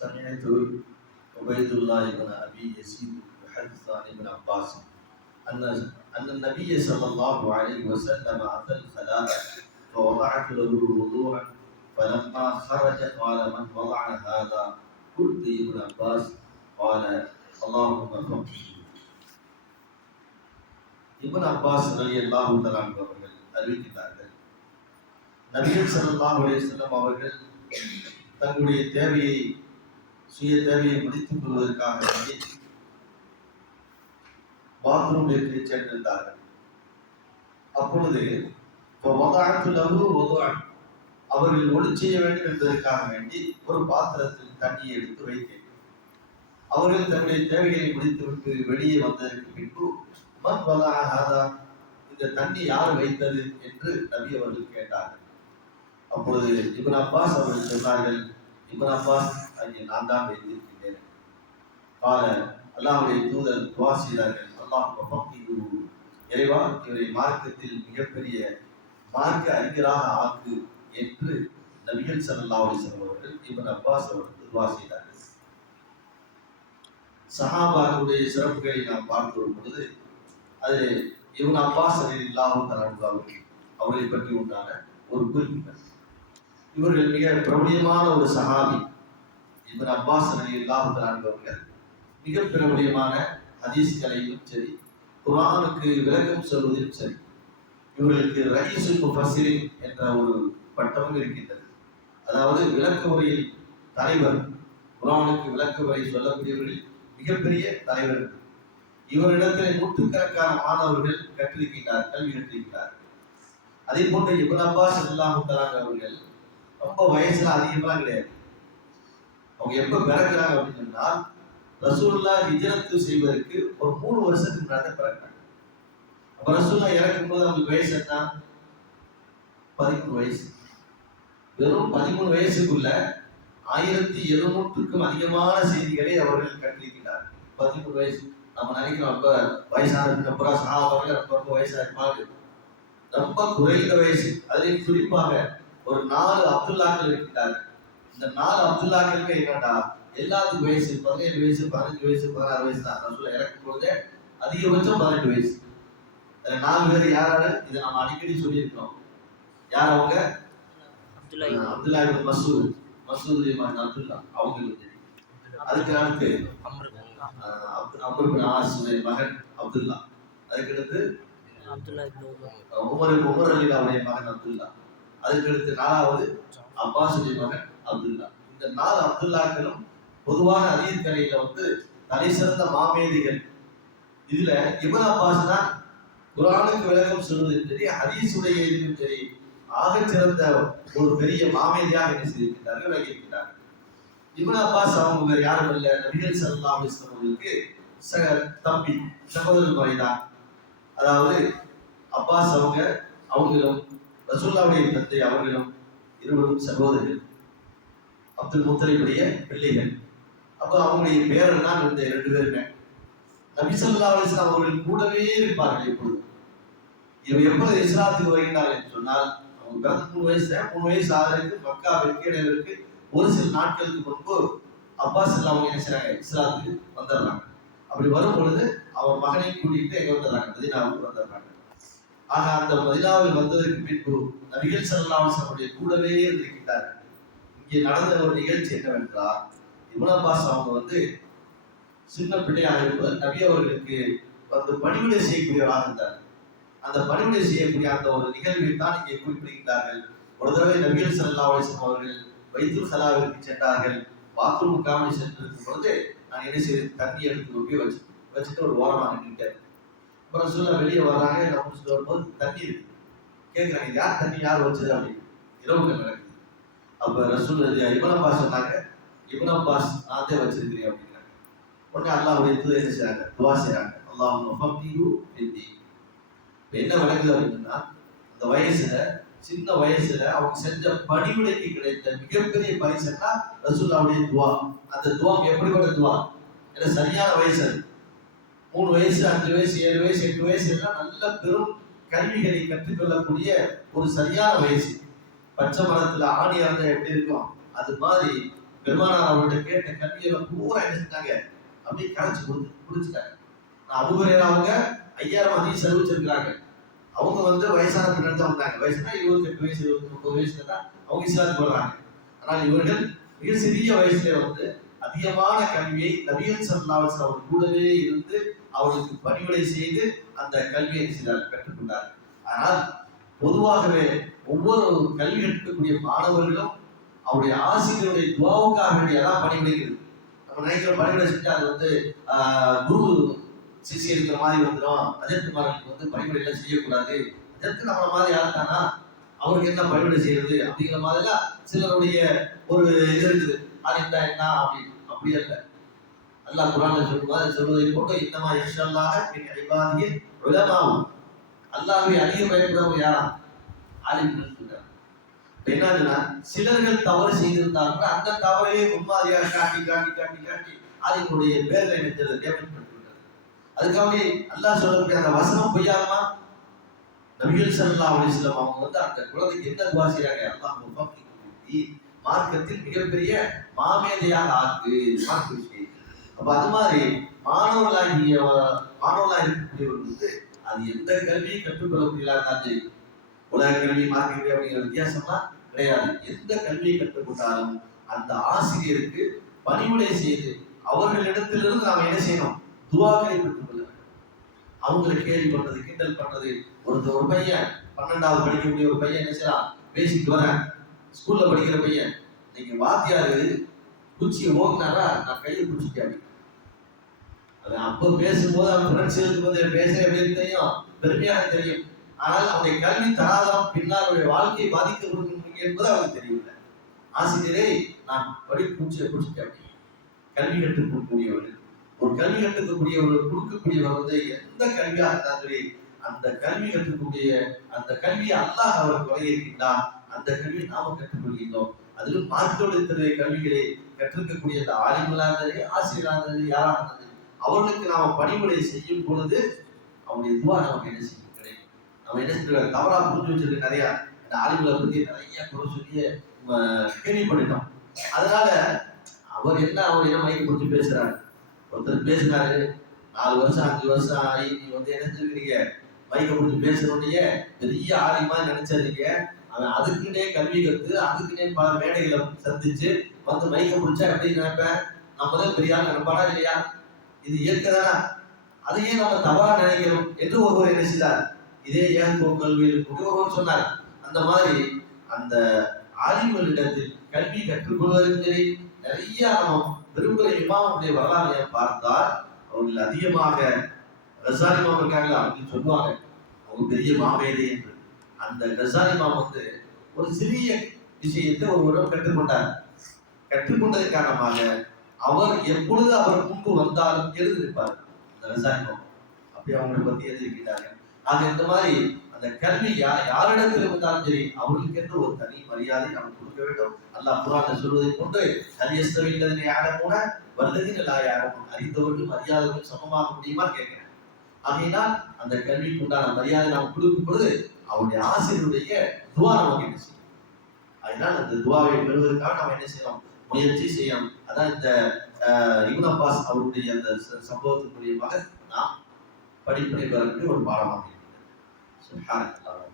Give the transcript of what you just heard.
سمعت عبيد الله بن ابي يزيد يحدث عن ابن عباس ان ان النبي صلى الله عليه وسلم اتى الخلاء فوضعت له وضوءا فلما خرج قال من وضع هذا قلت ابن عباس قال اللهم فقه இப்னு Abbas ரலியல்லாஹு தஆலா அவர்கள் அறிவிக்கிறார்கள் நபிகள் ஸல்லல்லாஹு அலைஹி வஸல்லம் அவர்கள் தங்களுடைய தேவையை சுய தேவையை முடித்துக் கொள்வதற்காக பாத்ரூமிற்கு சென்றிருந்தார்கள். அப்பொழுது வதாத்துலகு வதுஅன் அவர்கள் ஒளி செய்ய வேண்டும் என்பதற்காக வேண்டி ஒரு பாத்திரத்தில் தண்ணியை எடுத்து வைத்தேன். அவர்கள் தன்னுடைய தேவைகளை முடித்துவிட்டு வெளியே வந்ததற்கு பின்பு மத் வதாகாதா இந்த தண்ணி யார் வைத்தது? என்று நபி அவர்கள் கேட்டார்கள். அப்பொழுது இபன் அப்பாஸ் அவர்கள் சொன்னார்கள் இபன் அப்பாஸ் அங்கே நான் தான் வைத்திருக்கிறேன் கால அல்லாஹ்வுடைய தூதர் துவா செய்தார்கள். அல்லாஹ் இறைவா இவரை மார்க்கத்தில் மிகப்பெரிய மார்க்க அறிஞராக ஆக்கு என்று நபிகள் ஸல்லல்லாஹு அலைஹி வஸல்லம் அவர்கள் இப்னு அப்பாஸ் அவர்கள் துவா செய்தார்கள். சஹாபாருடைய சிறப்புகளை நாம் பார்த்து வரும் பொழுது அது இவன் அப்பாஸ் ரலியல்லாஹு தஆலா அவர்களை பற்றி உண்டான ஒரு குறிப்பினர் இவர்கள் மிக பிரபலியமான ஒரு சஹாபி. இவன் அப்பாஸ் அலி தஆலா அவர்கள் மிக பிரபலியமான ஹதீஸ்களையும் சரி குரானுக்கு விளக்கம் சொல்வதிலும் சரி இவர்களுக்கு ரஹீசு முஃபஸ்ஸிரின் என்ற ஒரு பட்டமும் இருக்கின்றது. அதாவது விளக்க உரையில் தலைவர் குரானுக்கு விளக்க உரை சொல்லக்கூடியவர்களில் மிகப்பெரிய தலைவர் இவரிடத்தில் நூற்றுக்கணக்கான மாணவர்கள் கற்றிருக்கின்றார் கல்வி கற்றிருக்கிறார்கள் அதே போன்று இபன் அப்பாஸ் ஸல்லல்லாஹு அவர்கள் ரொம்ப வயசுல அதிகமாக கிடையாது. அவங்க எப்ப பிறக்கிறாங்க அப்படின்னு சொன்னால் ரசூல்லா ஹிஜரத்து செய்வதற்கு ஒரு மூணு வருஷத்துக்கு முன்னாடி பிறக்கிறாங்க. அப்ப ரசூல்லா இறக்கும் போது அவங்களுக்கு வயசு என்ன? பதிமூணு வயசு. வெறும் பதிமூணு வயசுக்குள்ள ஆயிரத்தி எழுநூற்றுக்கும் அதிகமான செய்திகளை அவர்கள் கற்றிருக்கிறார் பதிமூணு வயசு. நம்ம நினைக்கிறோம் ரொம்ப வயசானதுக்கு அப்புறம் சகாபாக்கள் ரொம்ப ரொம்ப வயசா இருப்பாங்க ரொம்ப குறைந்த வயசு. அதிலும் குறிப்பாக ஒரு நாலு அப்துல்லாக்கள் இருக்கிறார்கள் இந்த நாலு அப்துல்லாக்களுக்கு என்னடா? எல்லாத்துக்கும் வயசு பதினேழு வயசு பதினஞ்சு வயசு பதினாறு வயசு தான். ரசூல இறக்கும் போதே அதிகபட்சம் பதினெட்டு வயசு. அதுல நாலு பேர் யாராரு? இதை நம்ம அடிக்கடி சொல்லியிருக்கோம். யார் அவங்க? அப்துல்லா இப்னு மசூத். மசூத் இப்னு அப்துல்லா அவங்களுக்கு அதுக்கு அடுத்து அம்ரு அஹ் அப்து- அம்ரு இப்னு ஆஸுடைய மகன் அப்துல்லா. அதுக்கடுத்து உமர். உமர் அலிலாவுடைய மகன் அப்துல்லா. அதுக்கடுத்து நாலாவது அப்பாஸுடைய மகன் அப்துல்லா. இந்த நாலு அப்துல்லாக்களும் பொதுவாக அதீர்கரையில வந்து தலை சிறந்த மாமேதிகள். இதுல இபன் அப்பாஸ் தான் குரானுக்கு விளக்கம் சொல்வதும் சரி ஹதீஸுடைய இதுவும் சரி ஆக சிறந்த ஒரு பெரிய மாமேதியாக என்ன செய்திருக்கிறார்கள்? வகிக்கிறார்கள் இபன் அப்பாஸ் அவங்க வேற யாரும் இல்ல. நபிகள் சல்லா அலைஹி அவர்களுக்கு ச- தம்பி சகோதரர் முறைதான் அதாவது அப்பாஸ் அவங்க அவங்களும் ரசூல்லாவுடைய தந்தை அவர்களும் இருவரும் சகோதரர்கள். அப்துல் முத்தலிபுடைய பிள்ளைகள். அப்போ அவங்களுடைய பேரன் தான் இந்த ரெண்டு பேருமே. நபிசல்லா அலிஸ்லாம் அவர்கள் கூடவே இருப்பார்கள் எப்பொழுது இவர் எப்பொழுது இஸ்லாத்துக்கு வருகிறார்கள் என்று சொன்னால் அவங்க பிறந்த மூணு வயசு மூணு வயசு ஆதரித்து மக்கா வெற்றியடைவதற்கு ஒரு சில நாட்களுக்கு முன்பு அப்பாஸ் எல்லாம் அவங்க என்ன இஸ்லாத்துக்கு வந்துடுறாங்க. அப்படி வரும் பொழுது அவர் மகனை கூட்டிட்டு எங்க வந்துடுறாங்க? மதினாவுக்கு வந்துடுறாங்க. ஆக அந்த மதினாவில் வந்ததற்கு பின்பு நபிகள் ஸல்லல்லாஹு கூடவே இருந்திருக்கிறார்கள் இங்கே நடந்த ஒரு நிகழ்ச்சி என்னவென்றால் இப்னு அப்பாஸ் அவங்க வந்து சின்ன பிள்ளையாக இருப்பது நபி அவர்களுக்கு வந்து பணிவிடை செய்யக்கூடியவராக இருந்தார். அந்த பணிவிடை செய்யக்கூடிய அந்த ஒரு நிகழ்வை தான் இங்கே குறிப்பிடுகிறார்கள் ஒரு தடவை நபியல் சல்லா அலிஸ்லாம் அவர்கள் வைத்து சலாவிற்கு சென்றார்கள். பாத்ரூம் காமெடி சென்றிருக்கும் பொழுது நான் என்ன செய்து தண்ணி எடுத்து போய் வச்சு வச்சுட்டு ஒரு ஓரமாக நின்றுட்டேன். அப்புறம் சொல்ல வெளியே வராங்க நான் முடிச்சுட்டு வரும்போது தண்ணி இருக்கு. கேட்குறாங்க யார் தண்ணி யார் வச்சது? அப்படின்னு. இரவுகள் நடக்குது. அப்ப ரசூல் இவன அப்பாஸ் சொன்னாங்க. இவன அப்பாஸ் நான் தான் வச்சிருக்கிறேன் அப்படிங்கிறாங்க உடனே அல்லாஹ்வுடைய தூதர் என்ன செய்யறாங்க துவா செய்யறாங்க அல்லாஹ் ஃபக்திஹு ஃபித்தீன் இப்ப என்ன விளக்குது அப்படின்னா அந்த வயசுல சின்ன வயசுல அவங்க செஞ்ச பணிவிடைக்கு கிடைத்த மிகப்பெரிய பரிசுன்னா ரசூல்லாவுடைய துவா. அந்த துவா எப்படிப்பட்ட துவா? ஏன்னா சரியான வயசு அது. மூணு வயசு அஞ்சு வயசு ஏழு வயசு எட்டு வயசு எல்லாம் நல்ல பெரும் கல்விகளை கற்றுக்கொள்ளக்கூடிய ஒரு சரியான வயசு. பச்சை மரத்துல ஆணி இறந்தா எப்படி இருக்கும்? அது மாதிரி பெருமானார் அவர்கிட்ட கேட்ட கல்வியெல்லாம் பூரா என்ன செஞ்சாங்க? அப்படியே கரைச்சு கொடுத்து குடிச்சிட்டாங்க அபுகுரேரா அவங்க ஐயாயிரம் அதிகம் செலவிச்சிருக்கிறாங்க அவங்க வந்து வயசான பின்னாடி வந்தாங்க. வயசுனா இருபத்தெட்டு வயசு இருபத்தி ஒன்பது வயசுல தான் அவங்க இஸ்லாத்துக்கு வர்றாங்க ஆனால் இவர்கள் மிக சிறிய வயசுல வந்து அதிகமான கல்வியை நபியல் சல்லாஸ் அவர் கூடவே இருந்து அவர்களுக்கு பணிவிடை செய்து அந்த கல்வியை செய்தார் கற்றுக்கொண்டார் ஆனால் பொதுவாகவே ஒவ்வொரு கல்வி கற்கக்கூடிய மாணவர்களும் அவருடைய ஆசிரியருடைய துவாவுக்காக வேண்டியதான் பணிவிடைகிறது நம்ம நினைக்கிற பணிகளை செஞ்சு அது வந்து குரு சிசி இருக்கிற மாதிரி வந்துடும் அஜத்குமார்களுக்கு வந்து பணிவிடை எல்லாம் செய்யக்கூடாது. அதற்கு நம்மள மாதிரி யாருக்கானா அவருக்கு என்ன பணிவிடை செய்யறது அப்படிங்கிற மாதிரிலாம் சிலருடைய ஒரு இது இருக்குது. அறிந்தா என்ன அப்படின்னு? அப்படி அல்ல. அல்லாஹ் குரான்ல சொல்லுவார் சொல்வதை போட்டு இன்னமா இன்ஷல்லாஹ மின் இபாதிஹி உலமாவும் அல்லாவை அதிக பயப்படுறவங்க யாரா? ஆலிம்கள் சொல்றாங்க. என்னதுன்னா சிலர்கள் தவறு செய்திருந்தாலும் அந்த தவறையே முன்மாதிரியாக காட்டி காட்டி காட்டி காட்டி ஆலிம்களுடைய பேர்ல என்ன டேமேஜ் பண்ணிவிட்டார் அதுக்காக அல்லாஹ் சொல்லக்கூடிய அந்த வசனம் பொய்யாமா நபிகள் சல்லா அலைஹி அவங்க வந்து அந்த குழந்தைக்கு என்ன துவா செய்றாங்க? அல்லாஹ் மார்க்கத்தில் மிகப்பெரிய மாமேதையாக ஆக்கு மார்க்க அப்ப அது மாதிரி மாணவர்களாகிய மாணவர்களாக இருக்கக்கூடியவர்கள் வந்து அது எந்த கல்வியை கற்றுக்கொள்ள இருந்தாலும் சரி உலக கல்வி மார்க்க கல்வி அப்படிங்கிற வித்தியாசம்லாம் கிடையாது. எந்த கல்வியை கற்றுக்கொண்டாலும் அந்த ஆசிரியருக்கு பணிவுரை செய்து அவர்களிடத்திலிருந்து நாம் என்ன செய்யணும்? துவாக்களை பெற்றுக்கொள்ள அவங்களை கேள்வி பண்றது கிண்டல் பண்றது. ஒருத்தர் ஒரு பையன் பன்னெண்டாவது படிக்கக்கூடிய ஒரு பையன் என்ன செய்யலாம் பேசிட்டு வரேன் ஸ்கூல்ல படிக்கிற பையன் நீங்க வாத்தியாரு குச்சியை ஓங்கினாரா நான் கையை பிடிச்சிட்டேன் அது அப்போ பேசும்போது அவன் ஃப்ரெண்ட்ஸ் வந்து பேச தெரியும். பெருமையாக தெரியும். ஆனால் அவனுடைய கல்வி தராதரம் பின்னால் அவருடைய வாழ்க்கையை பாதிக்க என்பது அவனுக்கு தெரியவில்லை. ஆசிரியரே நான் படி பூச்சியை பிடிச்சிட்டேன். கல்வி கொடுக்கக்கூடியவர்கள். ஒரு கல்வி கற்றுக்கக்கூடியவர் கொடுக்கக்கூடியவர் வந்து எந்த கல்வியாக இருந்தாலும் சரி அந்த கல்வி கற்றுக்கக்கூடிய அந்த கல்வியை அல்லாஹ் அவர் கொலையிருக்கின்றான் அந்த கல்வியை நாம கற்றுக்கொள்கின்றோம். அதிலும் மார்க்கோடு கல்விகளை கற்றுக்கக்கூடிய அந்த ஆலிமலாக சரி ஆசிரியராக இருந்தாலும் யாராக இருந்தாலும் அவர்களுக்கு நாம பணிமுறை செய்யும் பொழுது அவங்களுடைய துவா நமக்கு என்ன செய்யும்? கிடைக்கும் நம்ம என்ன செய்யறோம்? தவறா புரிஞ்சு வச்சிருக்க நிறைய இந்த ஆளுங்களை பத்தி நிறைய குறை சொல்லி நம்ம கேள்விப்பட்டுட்டோம் அதனால அவர் என்ன அவர் என்ன மைக்கு பிடிச்சி பேசுறாரு? ஒருத்தர் பேசினாரு நாலு வருஷம் அஞ்சு வருஷம் ஆகி நீ வந்து என்ன செஞ்சுக்கிறீங்க மைக்கை பிடிச்சி பேசுறோன்னே பெரிய ஆரியமா நினைச்சிருக்கீங்க அவன் அதுக்குன்னே கல்வி கத்து அதுக்குன்னே பல மேடைகளை சந்திச்சு வந்து மைக்கை பிடிச்சா எப்படி நினைப்பேன்? நம்ம தான் பெரிய ஆள் நினைப்பானா இல்லையா? இது இயற்கை அதையே நம்ம தவறா நினைக்கிறோம் என்று ஒருவர் என்ன செய்தார்? இதே ஏன் கல்வியில் கூட சொன்னார். அந்த மாதிரி அந்த ஆலிம்களிடத்தில் கல்வி கற்றுக்கொள்வதற்கும் சரி நிறைய நாம் விரும்புகிற இமாமுடைய வரலாறையை பார்த்தால் அவர்கள் அதிகமாக ரசாலி மாம் இருக்காங்களா அப்படின்னு சொல்லுவாங்க. அவங்க பெரிய மாமேதை என்று. அந்த கசாலி மாம் வந்து ஒரு சிறிய விஷயத்தை ஒருவரும் கற்றுக்கொண்டார் கற்றுக்கொண்டதன் காரணமாக அவர் எப்பொழுது அவர் முன்பு வந்தாலும் எழுந்திருப்பார். அந்த கசாலி அப்படி அவங்களை பத்தி எழுதியிருக்கிறார்கள் ஆக இந்த மாதிரி அந்த கல்வி யா யாரிடத்தில் இருந்தாலும் சரி அவர்களுக்கு என்று ஒரு தனி மரியாதை நாம் கொடுக்க வேண்டும். அல்லாஹ் குரான் சொல்வதை கொண்டு கலியஸ்தவில்லதனை யாரமோன வருதத்தில் எல்லா யாரும் அறிந்தவர்கள் மரியாதைகளும் சமமாக முடியுமா கேட்கிறேன். ஆகையினால் அந்த கல்விக்கு உண்டான மரியாதை நாம் கொடுக்கும் பொழுது அவருடைய ஆசிரியருடைய துவா நமக்கு என்ன செய்யும் அதனால் அந்த துவாவை பெறுவதற்காக நாம் என்ன செய்யலாம்? முயற்சி செய்யணும் அதான் இந்த அஹ், இப்னு அப்பாஸ் அவருடைய அந்த ச- சம்பவத்தின் மூலியமாக நாம் படிப்பினை வரக்கூடிய ஒரு பாடமாக இருக்கிறது.